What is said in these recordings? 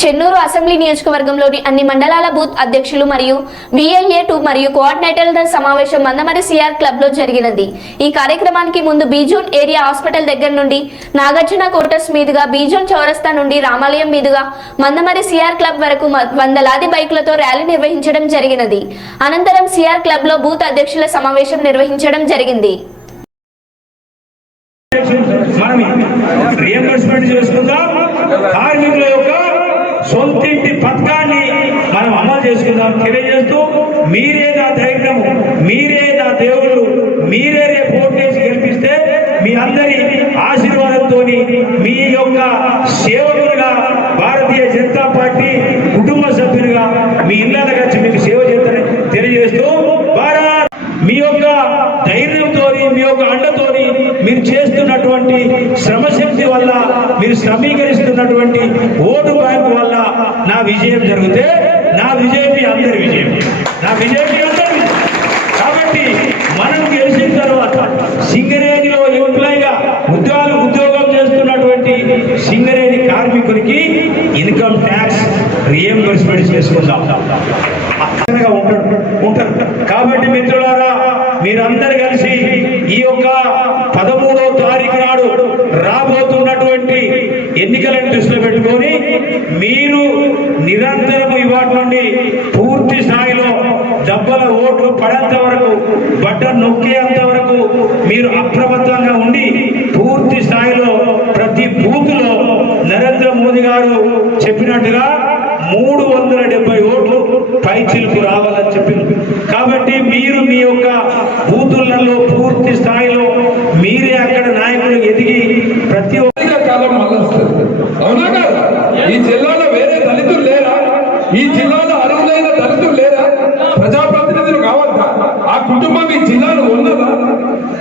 Chennur assembly నియోజకవర్గంలోని అన్ని మండలాల బూత్ అధ్యక్షులు మరియు BLA2 మరియు కోఆర్డినేటర్ల సమావేశం మందమరి సిఆర్ క్లబ్ లో జరిగినది. ఈ కార్యక్రమానికి ముందు బీజూన్ ఏరియా హాస్పిటల్ దగ్గర నుండి నాగార్జున కోటర్స్ మీదుగా బీజూన్ చౌరస్తా నుండి రామాలయం మీదుగా మందమరి సిఆర్ క్లబ్ వరకు వందలాది బైకులతో ర్యాలీ నిర్వహించడం జరిగినది. అనంతరం సిఆర్ క్లబ్ లో బూత్ అధ్యక్షుల సమావేశం నిర్వహించడం జరిగింది. కార్మికుల యొక్క సొంతింటి పథకాన్ని మనం అమలు చేసుకుందాం తెలియజేస్తూ, మీరే నా ధైర్యం, మీరే నా దేవుళ్ళు, మీరే రేపు ఓటేసి గెలిపిస్తే మీ అందరి ఆశీర్వాదంతో మీ యొక్క సేవకులుగా భారతీయ జనతా పార్టీ కుటుంబ సభ్యులుగా మీ ఇళ్ళకి వచ్చి మీకు సేవ చేస్తారని తెలియజేస్తూ, మీ యొక్క ధైర్యంతో మీ యొక్క అండతోని మీరు చేస్తున్నటువంటి శ్రమశక్తి వల్ల, మీరు సమీకరిస్తున్నటువంటి ఓటు బ్యాంకు వల్ల నా విజయం జరిగితే నా విజయం మీ అందరి విజయం, నా విజయం మీ అందరి విజయం. కాబట్టి మనం గెలిచిన తర్వాత సింగరేణిలో ఎంప్లాయ్గా ఉద్యోగం చేస్తున్నటువంటి సింగరేణి కార్మికునికి ఇన్కమ్ ట్యాక్స్ రియంబర్స్మెంట్ చేసుకుందాం ఉంటారు. కాబట్టి మిత్రులారా, మీరందరూ కలిసి ఈ యొక్క 13వ తారీఖు నాడు రాబోతున్నటువంటి ఎన్నికలను దృష్టిలో పెట్టుకొని మీరు నిరంతరం ఇవాటి నుండి పూర్తి స్థాయిలో డబ్బల ఓట్లు పడేంత వరకు, బటన్ నొక్కేంత వరకు మీరు అప్రమత్తంగా ఉండి పూర్తి స్థాయిలో ప్రతి బూతులో నరేంద్ర మోదీ గారు చెప్పినట్టుగా 370 ఓట్లు పైచిలకు రావాలని చెప్పింది. కాబట్టి మీరు మీ యొక్క బూతులలో పూర్తి స్థాయిలో మీరే అక్కడ నాయకులు ఎదిగి ప్రతి ఒక్క కాలం మళ్ళొస్తుంది. అవునా కాదు? ఈ జిల్లాలో వేరే దళితులు లేరా? ఈ జిల్లాలో అర్హులైన దళితులు లేరా? ప్రజాప్రతినిధులు కావద్దా? ఆ కుటుంబం ఈ జిల్లాలో ఉన్నదా?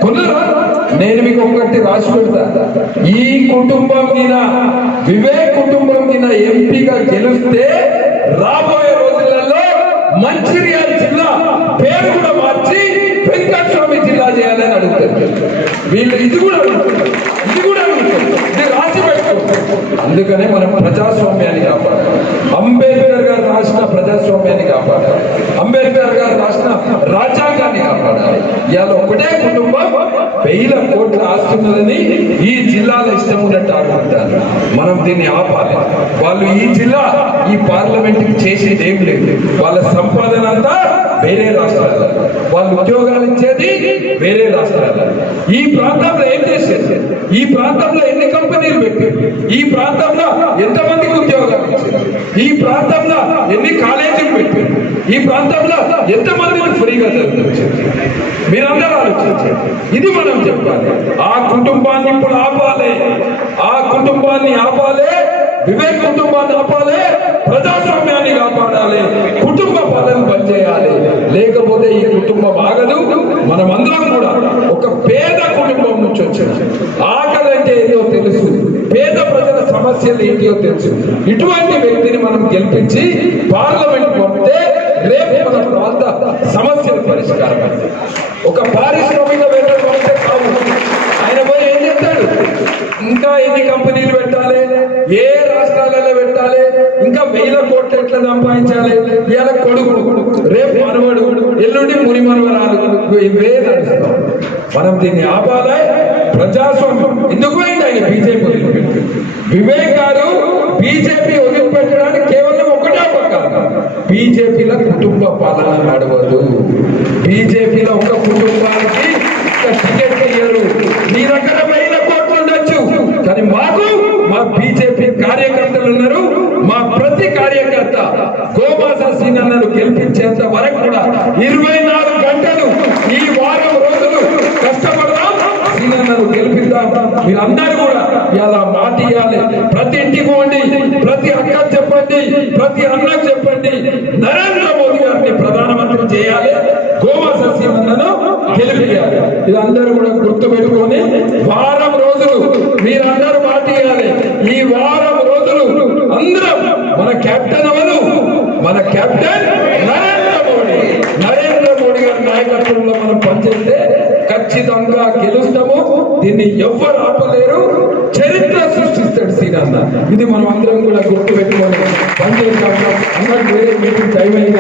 కొన్నరా? నేను మీకు ఒకటి రాసి పెడతా. ఈ కుటుంబం మీద, వివేక్ కుటుంబం మీద ఎంపీగా గెలిస్తే రాబోయే రోజులలో మంచిర్యాల జిల్లా పేరు కూడా మార్చి వెంకటస్వామి జిల్లా చేయాలని అడుగుతారు వీళ్ళు. ఇది కూడా ఇది రాసి పెట్టుకో. అందుకనే మనం ప్రజాస్వామ్యాన్ని కాపాడాలి. అంబేద్కర్ గారు రాసిన ప్రజాస్వామ్యాన్ని కాపాడాలి. అంబేద్కర్ గారు రాసిన రాజ్యాంగాన్ని కాపాడాలి. ఇవాళ ఒకటే కుటుంబం 1000 కోట్ల ఆస్తున్నదని ఈ జిల్లాలో ఇష్టం ఉన్నట్టు ఆడుకుంటారు. మనం దీన్ని ఆపాలి. వాళ్ళు ఈ జిల్లా, ఈ పార్లమెంట్కి చేసేది ఏం లేదు. వాళ్ళ సంపాదన అంతా వేరే రాష్ట్రాలు, వాళ్ళు ఉద్యోగాలు ఇచ్చేది వేరే రాష్ట్రాలు. ఈ ప్రాంతంలో ఏం చేసేది? ఈ ప్రాంతంలో ఎన్ని కంపెనీలు పెట్టారు? ఈ ప్రాంతంలో ఎంతమందికి ఉద్యోగాలు ఇచ్చారు? ఈ ప్రాంతంలో ఎన్ని కాలేజీలు పెట్టారు? ఈ ప్రాంతంలో ఎంతమందిని ఫ్రీగా చదివించారు? మీరందరూ ఆలోచించారు. ఇది మనం చెప్పాలి. ఆ కుటుంబాన్ని ఇప్పుడు ఆపాలి. ఆ కుటుంబాన్ని ఆపాలి. వివేక్ కుటుంబాన్ని ఆపాలి. ప్రజాస్వామ్యాన్ని కాపాడాలి. కుటుంబ పాలన బంద్ చేయాలి. లేకపోతే ఈ కుటుంబం ఆగదు. మనమందరం కూడా ఒక పేద కుటుంబం నుంచి వచ్చిన, ఆకలి అంటే ఏదో తెలుసు, పేద ప్రజల సమస్యలు ఏంటో తెలుసు. ఇటువంటి వ్యక్తిని మనం గెలిపించి పార్లమెంట్ పంపితే రేపు మన ప్రాంత సమస్యల పరిష్కారం. ఒక పారిశ్రామికవేత్త పంపితే కాదు, ఆయన పోయి ఏం చేస్తాడు? ఇంకా ఎన్ని కంపెనీలు పెట్టాలి, ఏ రాష్ట్రాలలో పెట్టాలి, ఇంకా 1000 కోట్లు ఎట్లా సంపాదించాలి, ఇవాళ కొడుకు, రేపు మనవడు, ఎల్లుండి ముని మనవరాలు, ఇవే నడుస్తాం. మనం దీన్ని ఆపాలి. ప్రజాస్వామ్యం ఎందుకు పోయింది? ఆయన బీజేపీ వదిలిపెట్టి. వివేక్ గారు బీజేపీ వదిలిపెట్టడానికి కేవలం ఒకటే పక్క, బీజేపీలో కుటుంబ పాలన నడవదు. బీజేపీలో ఒక కుటుంబానికి టికెట్ ఇయ్యరు. మీ దగ్గర 1000 కోట్లు ఉండొచ్చు, కానీ మాకు మా బీజేపీ కార్యకర్తలు ఉన్నారు. మా ప్రతి కార్యకర్త గోమాస సీనన్నను గెలిపించేంత వరకు కూడా 24 గంటలు ఈ వారం రోజులు కష్టపడదాం, సీనన్నను గెలిపిద్దాం. మీరందరూ కూడా ఇలా మాట ఇవ్వాలి. ప్రతి ఇంటికి పోండి, ప్రతి అక్క చెప్పండి, ప్రతి అన్నకు చెప్పండి, నరేంద్ర మోదీ గారిని ప్రధానమంత్రి చేయాలి, గోమాస సీనన్నను గెలిపియాలి. ఇదందరూ కూడా గుర్తు పెట్టుకొని వారం రోజులు మీరందరూ మాట ఇవ్వాలి. ఈ వారం రోజులు అందరం మన కెప్టెన్ ఎవరు? మన కెప్టెన్ నరేంద్ర మోడీ గారి నాయకత్వంలో మనం పనిచేస్తే ఖచ్చితంగా గెలుస్తాము. దీన్ని ఎవ్వరు ఆపలేరు. చరిత్ర సృష్టిస్తాడు సీనన్న. ఇది మనం అందరం కూడా గుర్తు పెట్టుకోవాలి. బంద్ చేస్తాం. అందరికి వేరే మీటింగ్ టైం అయింది.